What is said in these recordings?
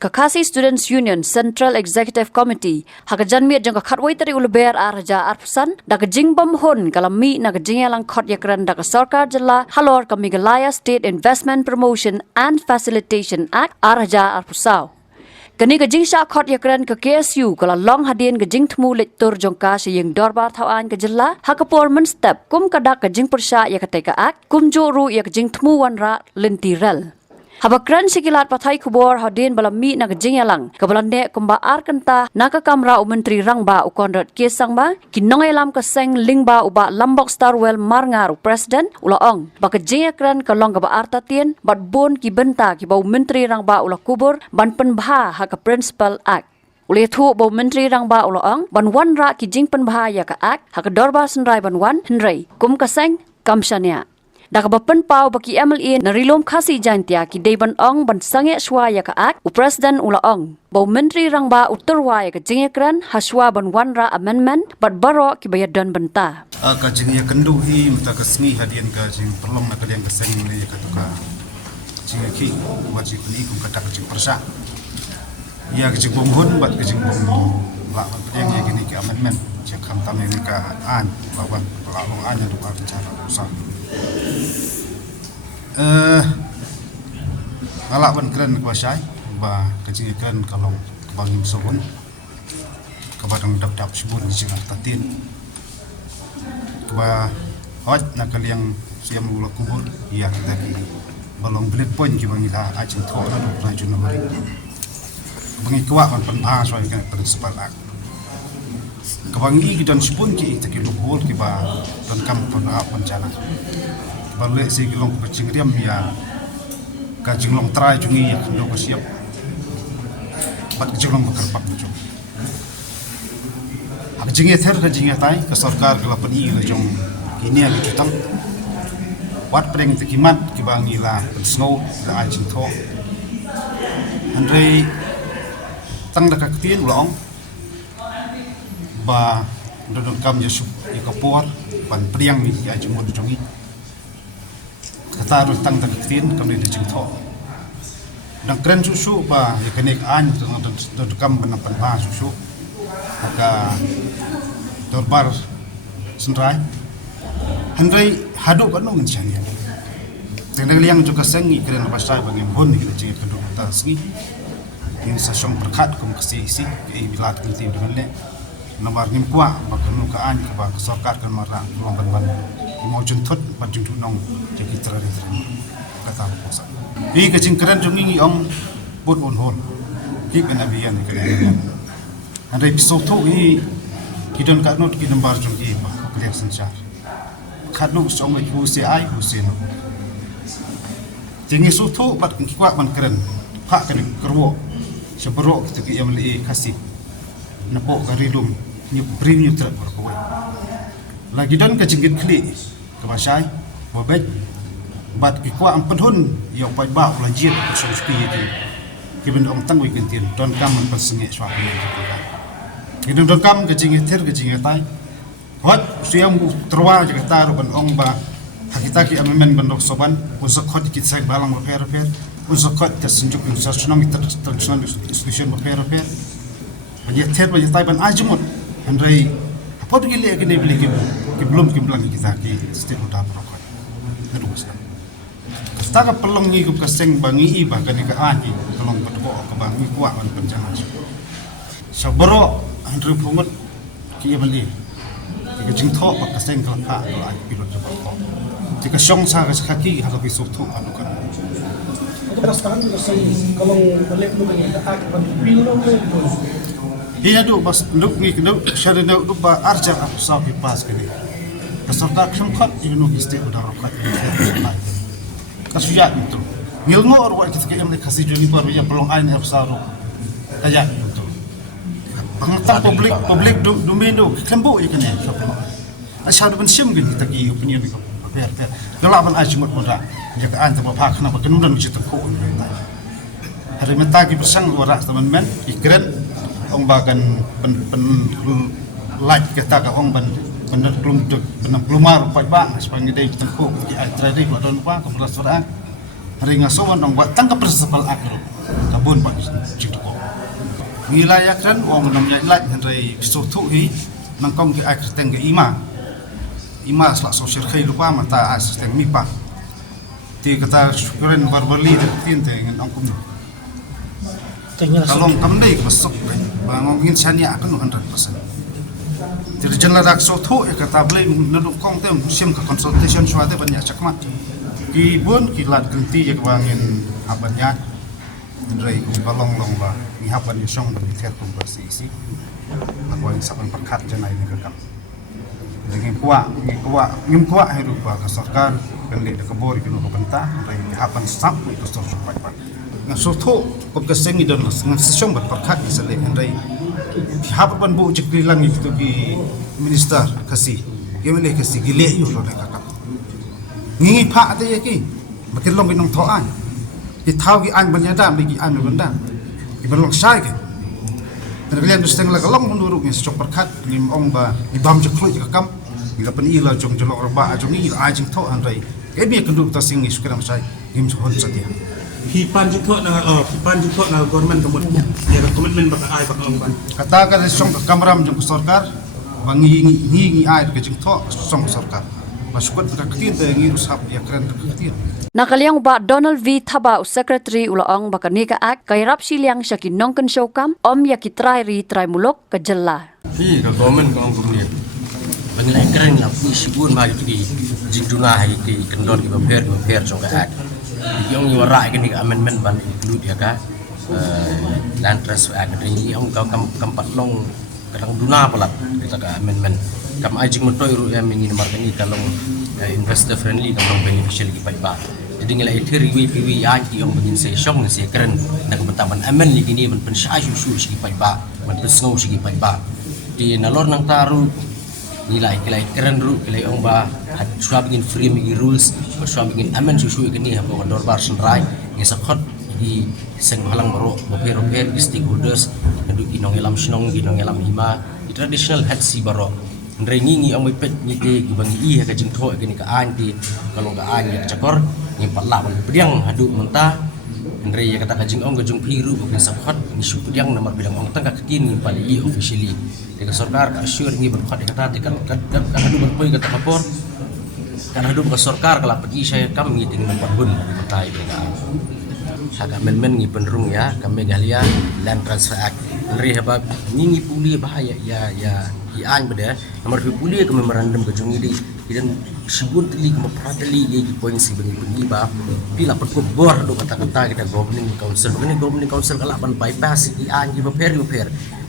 Kakasi Students Union Central Executive Committee hakajanmi jang kakhatwai tari ulber arja arpusan dak jingbam hon kalami na gajingalang khot yakran dak sarkar jilla halor kamigalaya State Investment Promotion and Facilitation Act arja arpusau. Kani gajing sya khot yakran ke KSU kala long hadien gajing thmu lektor jongka siyeng dorbar thawan ke jilla hakapor men step kum kadak gajing persya yakateka act kum joru yak jing thmu wanra lentirel. Habakran sikilat pathai kubor hadin balami na gajingalang kabalande kumba arkanta naka kamra menteri rangba ukondot kesangba kinongelam kaseng lingba uba lambok starwell marngar president ulaong bakajingakran kalong gaba artatien bat bon ki benta ki bau menteri rangba ula kubur ban penbha haka principal act ule thu bau menteri rangba ulaong ban wanra ki jing penbha ya ka act haka dorba senrai ban wan henrei kum kaseng kamshania Dakabapan pau baki MLA narilom khasi jantia ki deban ong ban sange swaya ka ak President ula ong bau menteri rangba uturwaya ka jingekran haswa ban wanra amendment bat baro ki bayadan benta ka jingia kendu hi mata ka sngi hadian ka jing perlong na kalian ka seng ni ka tuka jingeki wajib ni kum kata ka jing persa ya ka jing bonghon bat ka jing bong la ban yang ya gini ki amendment cek kham tam ni ka an bawan pelong an ya duka bicara usah alak ban keren kuasai ba kecing keren kalau kebangim sobon kebadang dap sebun di sini tatin ba hot nak yang siam mula kubur ya kita ki balong belit poin ki bangila ajin tho na du rajun mari bangi kuat ban panha so kan principal ak kebangi ki dan sebun ki tak ki lubul ki ba dan kam panha pancana balai si kilong kecing diam ya kacing long try jungi ya kendo siap bat kecing long kerpak jong kacing ether kacing etai ke sarkar kelapan i la jong kini agi jutang wat preng tekimat kibangi la snow la ajin tho andre tang dak ketien ulong ba ndon kam yesu ikapor ban priang ni ajin mod jongi kata rutang tak tin kami di jingtho dan keren susu ba kenik an dan kam benapan ba susu maka dorbar senrai handai haduk kan nung chani dengan yang juga sengi keren pasai bagi bon kita jing keduk ta sgi ini sasong berkat kum kesi isi ke bilat kinti dengan le nomor nim kwa bakal ka an ka ba sarkar kan marang long ban mau juntot bajung tunong jadi terus kata posa bi kecing keren jungi om bot on hon ki benabian keren anda episode tu i kidon kat not ki nomor jungi ba kalian senjar kadu song ku se ai ku se no tingi sutu bat ki kwa man keren pak kan kerwo sebero kita ki MLA kasih napok garidum ni premium trap berkawai lagi dan kecingit kli kebasai bobek bat ki kwa ampadhun yo pai ba ulanjir so ski ti kiben om tang wi kentin don kam man persenge swa ki don kam kecingit ter kecingit tai hot siam terwa jagata ro ban ong ba hakita ki ammen ban dok soban usok khot ki sai balang repair usok khot ka sinjuk international international institution repair hanya ter ba tai ban ajmut andai apa begini akan dibeli ki belum ki bilang kita ki setiap udah berokok terus kita ka pelong ni ku kaseng bangi iba kan ka ani pelong pedko ka bangi kuat kan penjana sabro andru pungut ki beli ki jing tho ka kaseng ka ka ai pilot berokok jika song sa ka kaki ha ka bisuk tu anu kan terus sekarang kalau balik lu kan ban bilong Ia tu bas nuk ni nuk syari nuk ba arja sab pas kini. Peserta kemkat ini nuk isti udah rokat. Kasuya itu. Ngilmu orang kita yang kasih jadi baru ya pelong ain ersaro. Kayak itu. Pengetahuan publik domain tu kembu ikan ya. Asyadu pensim kita ki opinion itu. Per. Gelapan ajmut muda. Jika anda berpak kenapa kenudan kita kau. Hari mentagi bersang orang teman-teman ikren ong bagan pen like kita ka ong ban benar belum plumar pai ba sepanjang day tempo ki ai trade ba don pa ko belas orang ringa sowan dong buat tangkap persepal akro kabun pak jingko wilayah kran wong namanya ilat hendrai sotu hi nangkong ki akr teng ima selak sosial kai lupa mata asisten mipa ti kata syukuran barbali tin te ngan angkum kalau kamdai besok bangongin sania akan 100%. Jadi jenla dak soto kata boleh naduk kong tem sim ke consultation suatu banyak cakmat. Kibun kilat genti je kebangin abanya. Ndrai balong long ba ni hapan yosong dari tiap konversi isi. Lakuan sapan perkat jenai ni kekam. Dengan ngim kuat hidup ba kasarkan pendek de kebor kinu bentah ndrai hapan sap itu soto pai. Ngan soto kop keseng idon ngan sesong berperkat di sele ndrai hapan bu cekli lang itu ki minister kasih gimana kasih gile yo lo kakak ngi pak ate ki makin long binong thoan ki thau ki an banyada bagi an benda ki belong sai ke dan kalian mesti ngala long menurut ni sejak perkat lim ong ba ibam jeklu kakam ila pen ila jong jelok roba ajong ila ajing tho an rai ke bi kenduk ta singi sukram sai ngim hon satia hipan juga na government kemudian ya komitmen baka ai baka ong ban kata ka song kamram jong sarkar bangi ai ke jing tho song sarkar masukut ka ketin te ngi usap ya keren ketin Nakaliang ba Donald V. Thaba Secretary ulaong bakani ka ak kay rap siliang siya kinongken showcam ya kitray mulok ka jella. Hi ka government ka ong kemudian bangi keren la puisibun ma ki jingduna hai ki kendon ki baper song ka ak yung wara ini amendment ban include ya ka land trust act ini yung kampat long kadang duna pelat kita ka amendment kam ajing motoy ru yang ingin markani kalong investor friendly kalong beneficial ki ba jadi ngilai thiri wi anti yung begin say song si keren nagabataman amen li gini man pensay susu si ba man pensngaw si ba di nalor nang taru nilai keren ru kilai ong ba suap ingin free migi rules suap ingin amen susu ini ha ko dor bar senrai ngi sakot di seng halang baro boper di stakeholders ndu inong elam snong inong elam hima di traditional head si baro ndre ngi ong pet ni te gibangi i ha ka jing tho gini ka anti kalau ka an ya cakor ni patla ban pediang hadu mentah ndre ya kata ka jing ong ka jung piru ko sakot ni su pediang nomor bilang ong tangka kini pali i officially dekat sarkar assure ngi berkat kata kan hadu berpoy kata kapor kan hadu ke sarkar kala pergi saya kami dengan parbun di kota ini hak amendment ngi penrung ya kami galia land transfer act ngeri habab ngi puli bahaya ya an beda nomor puli ke memorandum ke jungi di dan sibun teli ke pradeli ye di poin si bagi ba bila perkubor do kata-kata kita governing council kala ban bypass di an di repair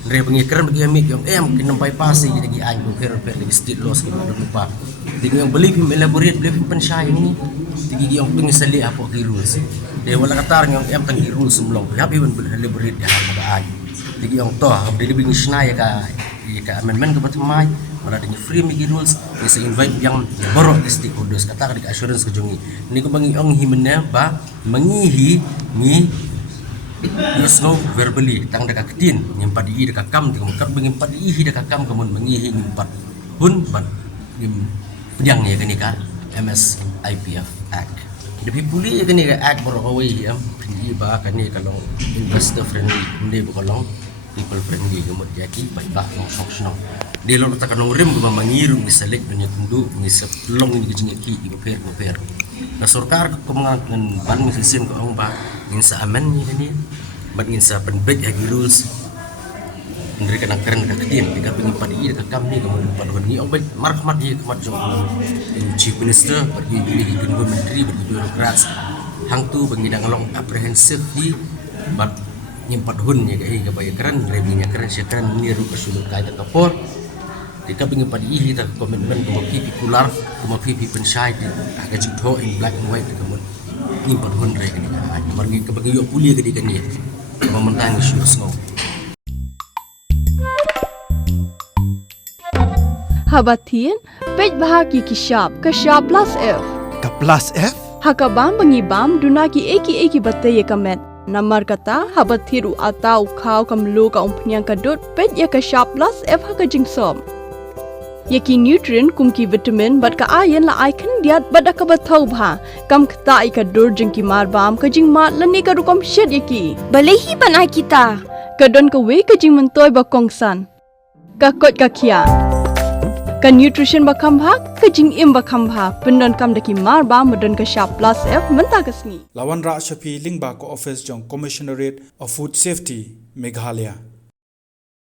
Ndre pengikiran bagi amik yang kena bypass jadi gi an repair lagi state laws kita lupa jadi yang beli film elaborate beli pensyai ini jadi yang pengisali apa ki rules de wala katar yang tang rules semulong happy when elaborate dia ada an jadi yang toh beli bingi snai ka amendment ke pertama wala dengan free migi rules bisa invite yang borok stakeholders kata ka assurance ke jungi ni ko bangi ong himena ba mengihi ni yes no verbally tang dekat ketin nyimpat di dekat kam dengan kat mengimpat di dekat kam kemun mengihi nyimpat hun ban pedang ya kini ka MS IPF Act lebih pulih ya kini ka act berawai ya ini ba kini kalau investor friendly ini bukan people friendly kemudian jadi baik sok dia lalu tak kanong rem guma mangiru ni select dunia tundu ni sepelong ni gejeng ki di goper na sarkar kemengan ban misisin ko ang ba insa amen ni ni ban insa penbet ya rules ndri kana keren ka ketin tiga pengin padi ka kami kemudian pada ni ang baik markmat dia kemat jong chief minister pergi di kedua menteri pergi birokrat hang tu bangidang along apprehensive di bat nyimpat hun ya kai ka bay keren revinya keren sekeren ni ru kesulut ka ta kapor Jika ingin pada ini kita komitmen kemudian popular kemudian pensai di agak jauh in black and white kemudian ini perhun raya ini bagi kebagi yuk pulih ketika ini mementang isu snow. Habatin pej bahagi kisap kasap plus F. Ka plus F? Hakabam bangibam dunaki eki bataya kamet. Namar kata habathiru atau kau kamlu ka umpnyang kadut pej ya kasap plus F hakajing som. Yaki nutrient kumki vitamin bat ka ayan la ai khan diat bada ka bathau bha kam khta ai ka dur jing ki mar bam ka jing mat lani ka rukom shed yaki Balehi banai kita. ka don ka we ka jing mentoy ba kongsan ka kot ka khia ka nutrition ba khambha ka jing im ba khambha pendon kam daki mar bam madon ka sharp plus f menta ka sngi Lawan Ra Shafi Lingba ko office jong Commissionerate of Food Safety Meghalaya